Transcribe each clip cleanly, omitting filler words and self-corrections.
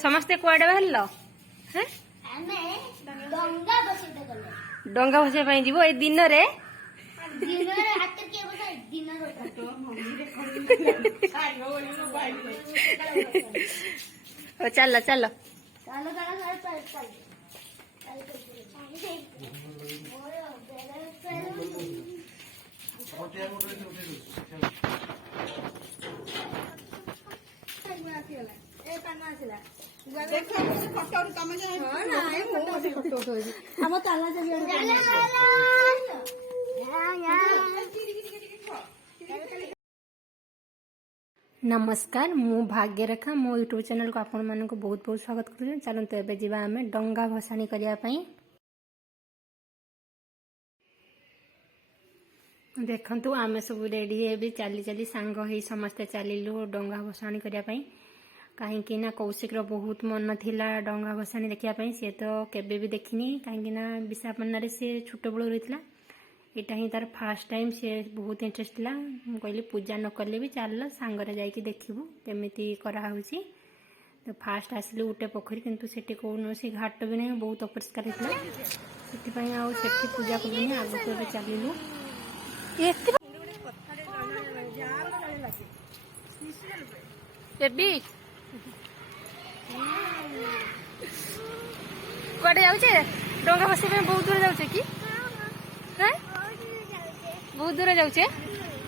समस्ते कुआडे बाहर हैं डंगा बसैया जीव ए दिन रे चल चल नमस्कार मु भाग्यरेखा मो यूट्यूब चैनल को आपण मानक बहुत बहुत स्वागत करूँ। चलते एवं जावा आम डंगा भसाणी करने देखु आम सब रेडी है चली चली सांग ही समस्ते चलू डंगा भसाणी करने कहीं ना कौशिक बहुत मन थिला डंगा भसाणी देखापी सी तो केवे भी देखनी कहीं विशाखापन्ना सी छोट बड़ रही यहाँ ही तार फास्ट टाइम सी बहुत इंटरेस्ट था। कहली पूजा न कले भी चल सांगरे जाकि देखू केमी कराऊँगी तो फास्ट आसलु गोटे पोखरी किंतु सेठी कौन सी घाट भी नहीं बहुत अपरिष्कार होता से आठी पूजा कलुनि आगक ए चलू कड़े जाऊे डंगा बसने बहुत दूर जाऊे कि बहुत दूर जाऊे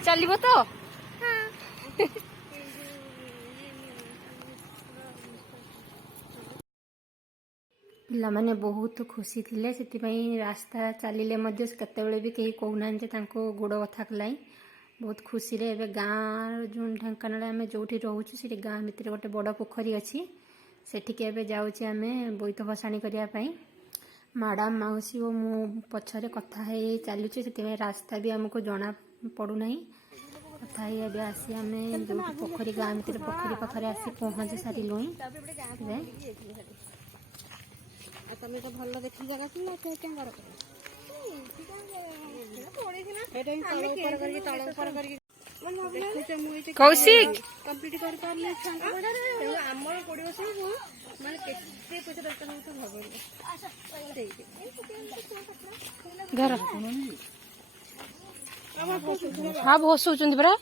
चलो तो पिलामाने बहुत खुशी थिले से रास्ता चलिले केतबेले भी कहीं कहूना गोड़ कथा कलाई बहुत खुशी रे एबे गाँ जो ढेंकानाल आम जो रोचे से गाँ भितर गोटे बड़ पोखरी अच्छी सेठिके एबे जाऊे आम बोईत भसाणी करने मैडम मौसी और मु पछरे कथा है चलुचे से रास्ता भी आमको जना पड़ूना कथा है आसी आम जो पोखरी गाँ भितर पोखरी पाखे आसी पहुँची सारूँ तमें तो भल देखी जगह कौशिक कंप्लीट कर पारले आमर पड़ो सब माने केते पैसा दरकार हो तो घर हाँ भसौचंदी परा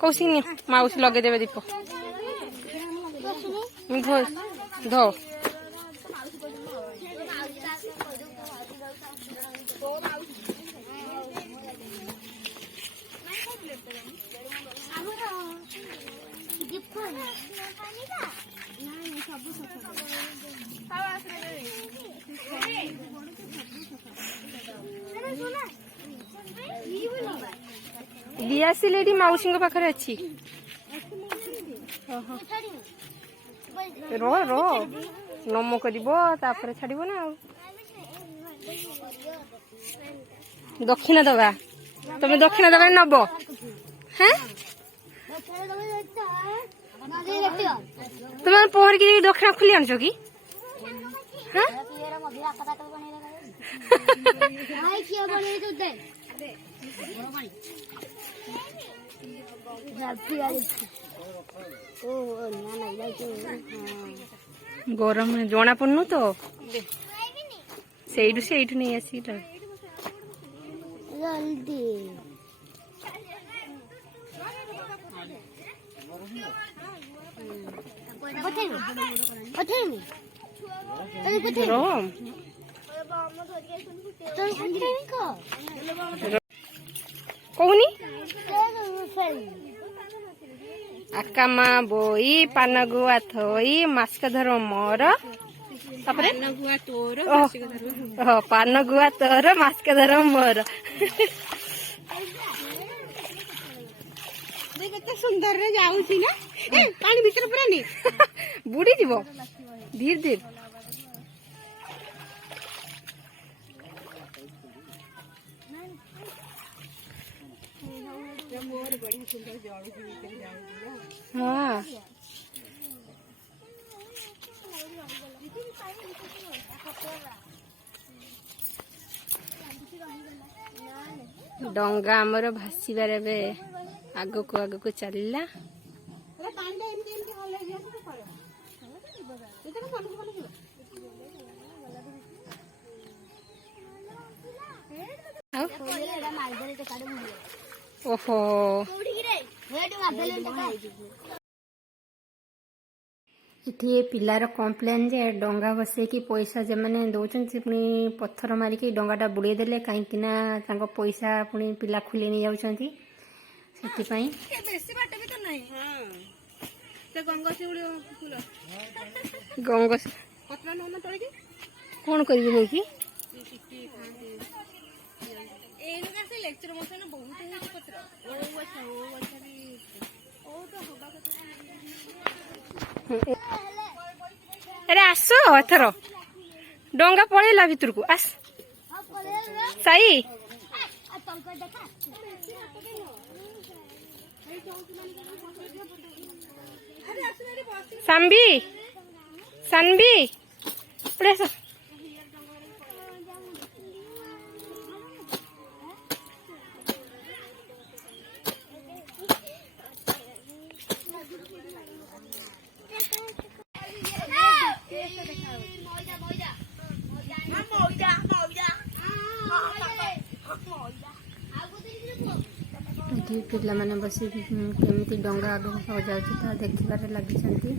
कौशिक माउस लगे देवे दीप धो दियासी लेडी मौसी पाखे अच्छी रो रो नम कर छाड़ ना दक्षिण दबा तुम दक्षिण दबा नब हाँ तुम पहर की दक्षिण खुली आनछ कि हाँ गरम जना पड़नु तो से नहीं आसी जल्दी कहनी आकामा बोई पानगुआ थई मास्क धर मोर पानगुआ तोर मास्क धर मोर सुंदर रे जाऊची ना पानी भीतर पूरा नहीं बुड़ी जीव धीरे धीरे हाँ डंगा आमर भासीबार आगक चलला ଏଟା ପାଣିଟା ଏମିତି ଏମିତି ହଲେଇ ଦିଅ ତ ପଳେଇବ। ଏଇଟା କଣ ମନକୁ ମନ ଯିବ। ଆଉ ଏଟା ମାଇଦରେ ଟେ କାଢେ ମୁଣ୍ଡ। ଓହୋ କୋଉଠିକି ରେ? ହେଟି ମାଦଲେ ଟେ କାଢେ। ଏଠି ଏ ପିଲାର କମ୍ପ୍ଲେନ୍ ଯେ ଡଙ୍ଗା ବସେଇକି ପଇସା ଯେମାନେ ଦେଉଛନ୍ତି ସେ ପୁଣି ପଥର ମାରିକି ଡଙ୍ଗାଟା ବୁଡ଼େଇ ଦେଲେ କାହିଁକିନା ତାଙ୍କ ପଇସା ପୁଣି ପିଲା ଖୁଲି ନେଇଯାଉଛନ୍ତି ସେଥିପାଇଁ ବେଶୀ ବାଟ ବି ତ ନାହିଁ। ହଁ ସେ ଗଙ୍ଗଶିଉଳି ଫୁଲ ଗଙ୍ଗ ପତ୍ର ନଉନ ତୋଳିକି କ'ଣ କରିବି କହିକି ଟିକି ଖାଆନ୍ତି। ଏଇନକା ସେ ଲେକ୍ଚର ମଶା ବହୁତ ହେଇଛି ପତ୍ର। ଓ ଗଛ ବି ଓ ତ ହବା କଥା। ଆରେ ଆସ ଏଥର ଡଙ୍ଗା ପଳେଇଲା ଭିତରକୁ ଆସ ସାଇ ସାମ୍ବି ସାନବି ପଳେଇ ଆସ ଏଠି ପିଲାମାନେ ବସି କେମିତି ଡଙ୍ଗା ଆଗକୁ ସଜାଉଛି ତାହା ଦେଖିବାରେ ଲାଗିଛନ୍ତି।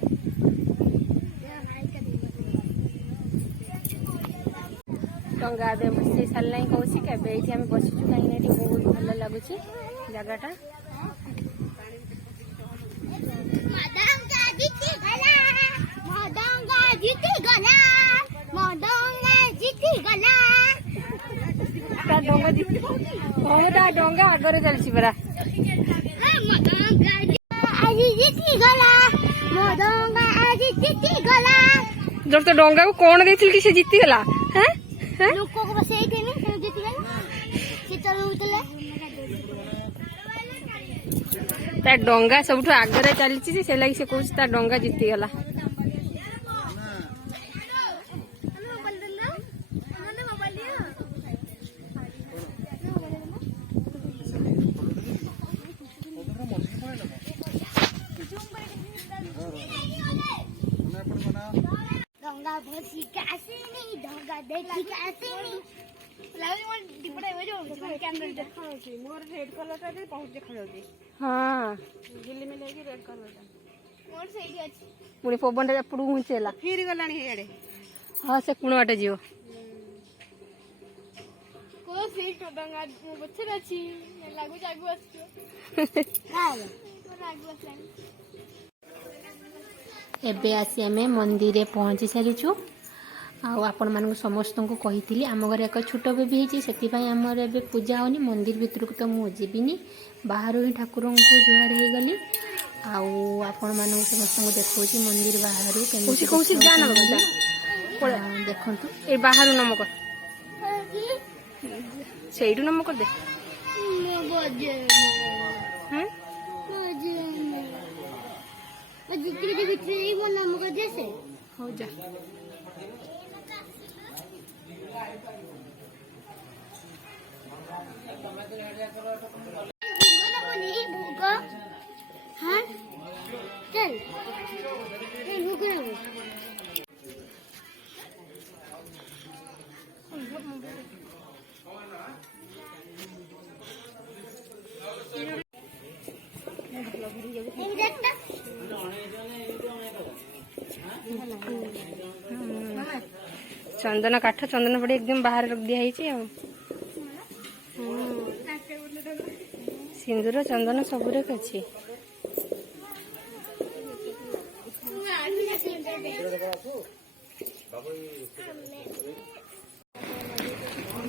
ଡଙ୍ଗା ଏବେ ବସେଇ ସାରିଲାଣି କହୁଛି କେବେ ଏଇଠି ଆମେ ବସିଛୁ କାହିଁକି ଏଠି ବହୁତ ଭଲ ଲାଗୁଛି ଜାଗାଟା। ଡଙ୍ଗା ଆଗରେ ଚାଲିଛି ପରା ଯୋଉ ତ ଡଙ୍ଗାକୁ କଣ ଦେଇଥିଲି କି ସେ ଜିତିଗଲା ଲୋକକୁ ବସେଇଥିଲି ସେ ଜିତିଗଲା। ସେ ଚଲଉଥିଲେ ତା ଡଙ୍ଗା ସବୁଠୁ ଆଗରେ ଚାଲିଛି ଯେ ସେ ଲାଗି ସେ କହୁଛି ତା ଡଙ୍ଗା ଜିତିଗଲା। ଡଙ୍ଗା ବସିକି ଆସିନି ଡଙ୍ଗା ଦେଖିକି ଆସିନି ମୋର ରେଡ୍ କଲରଟା ବହୁତ ଦେଖାଯାଉଛି। ହଁ ଝିଲିମିଲି ହେଇକି ରେଡ୍ କଲରଟା ମୋର ସେଇଠି ଅଛି। ପୁଣି ପବନଟା ଏପଟକୁ ଘୁଞ୍ଚେଇଲା ଫିରି ଗଲାଣି ହେଇଆଡେ। ହଁ ସେ କୁଣ ବାଟେ ଯିବ କୋଉ ଫିଟ୍ ଡଙ୍ଗା ପଛରେ ଅଛି ଲାଗୁଛି ଆଗୁ ଆସିବ। ଏବେ ଆସି ଆମେ ମନ୍ଦିରରେ ପହଞ୍ଚି ସାରିଛୁ। ଆଉ ଆପଣମାନଙ୍କୁ ସମସ୍ତଙ୍କୁ କହିଥିଲି ଆମ ଘରେ ଏକ ଛୋଟ ବେବି ହେଇଛି ସେଥିପାଇଁ ଆମର ଏବେ ପୂଜା ହେଉନି। ମନ୍ଦିର ଭିତରକୁ ତ ମୁଁ ଯିବିନି ବାହାରୁ ହିଁ ଠାକୁରଙ୍କୁ ଜୁହାର ହେଇଗଲି। ଆଉ ଆପଣମାନଙ୍କୁ ସମସ୍ତଙ୍କୁ ଦେଖାଉଛି ମନ୍ଦିର ବାହାରୁ କେମିତି ଦେଖନ୍ତୁ ଏ ବାହାରୁ ନମ କର ସେଇଠୁ ନମ କରିଦେ ହଉ ଯା ଚନ୍ଦନ କାଠ ଚନ୍ଦନ ପଡ଼ି ଏକଦମ ବାହାରେ ରଖି ଦିଆହେଇଛି ଆଉ ସିନ୍ଦୁର ଚନ୍ଦନ ସବୁ ରଖ ଅଛି।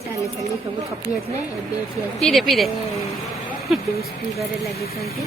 ଚାଲି ଚାଲି ସବୁ ଥକି ଯାଇଥିଲେ ଏବେ ପିଇଦେ ଜୁସ୍ ପିଇବାରେ ଲାଗିଛନ୍ତି।